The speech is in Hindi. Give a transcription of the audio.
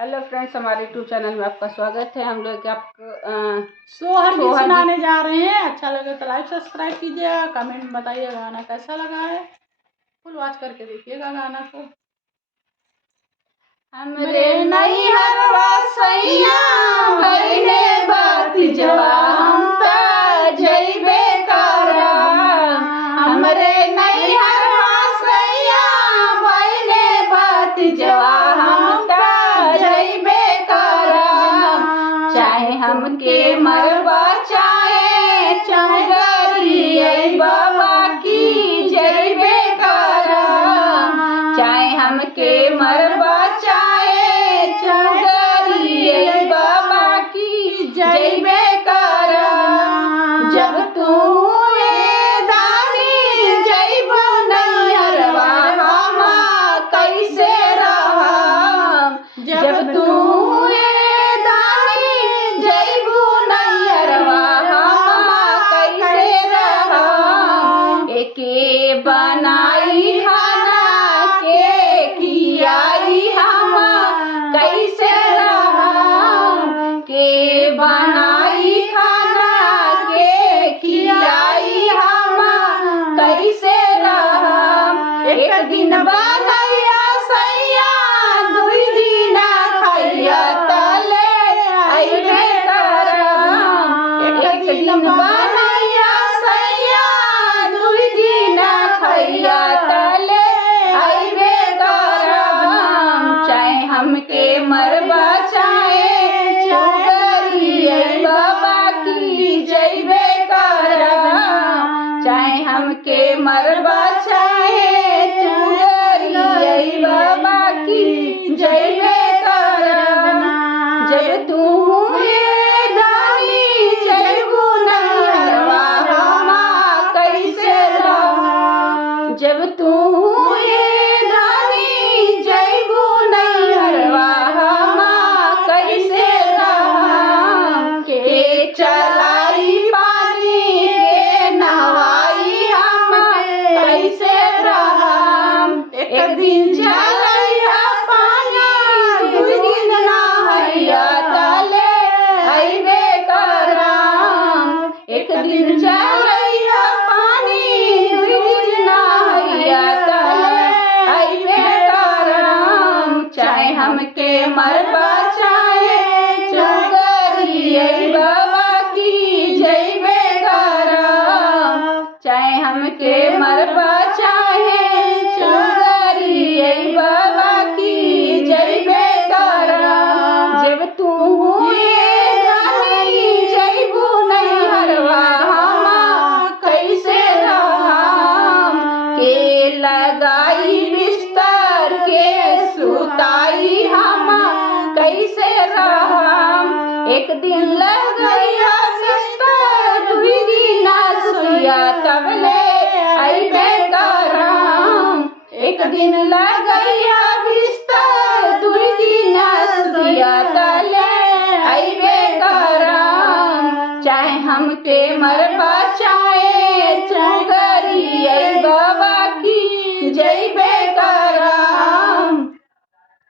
हेलो फ्रेंड्स, हमारे यूट्यूब चैनल में आपका स्वागत है। हम लोग आपको सोहर गीत सुनाने जा रहे हैं। अच्छा लगे तो लाइक सब्सक्राइब कीजिएगा, कमेंट में बताइए गाना कैसा लगा है। फुल वॉच करके देखिएगा गाना को। हमरे नैहरवा सैया भइले बात जवान जइबे करम। हमरे नैहरवा सैया भइले बात जवान जइबे करम। चाहे हमके मरवा चाहे चौधरी बाबा की जइबे करम। चाहे हमके मरवा चाहे चौधरी बाबा की जइबे करम। जब तू दानी जइबो नैहरवा हम कैसे रहम। जब तू दानी जइबो नैहरवा हम कैसे रहम। एके बनाई खाना के खियाई हम कैसे रहम। के बनाई खाना के खियाई हम कैसे रहम। एक दिन बनैया सैया दुई दिन खैया तले अइबे करम। एक दिन बनैया सैया दुई दिन खैया तले अइबे करम। चाहे हमके मरवा चाहे चौधरी बाबा की जइबे करम। चाहे हमके मरवा चाहे चौधरी बाबा की जइबे करम। जब तू दानी जइबो नैहरवा हम कैसे रहम। जब तू दानी जइबो नैहरवा हम कैसे रहम। के चलाई पानी के नहवाई हम कैसे रहम। एक दिन चलैया पानी दुई दिन नहैया तले अइबे करम। एक दिन चलैया पानी दुई दिन नहैया तले अइबे करम। चाहे हमके मरवा चाहे चौधरी बाबा की जइबे करम। चाहे हमके मरवा चाहे चौधरी बाबा की जइबे करम। जब तू दानी जइबो नैहरवा हम कैसे रहम। के लगाई बिस्तर के सुताई हम कैसे रहम। एक दिन लगैया बिस्तर दुई दिन सुतिया तबले अइबे करम। एक दिन लगैया बिस्तर दुई दिन सुतिया तले अइबे करम। चाहे हमके मरवा चाहे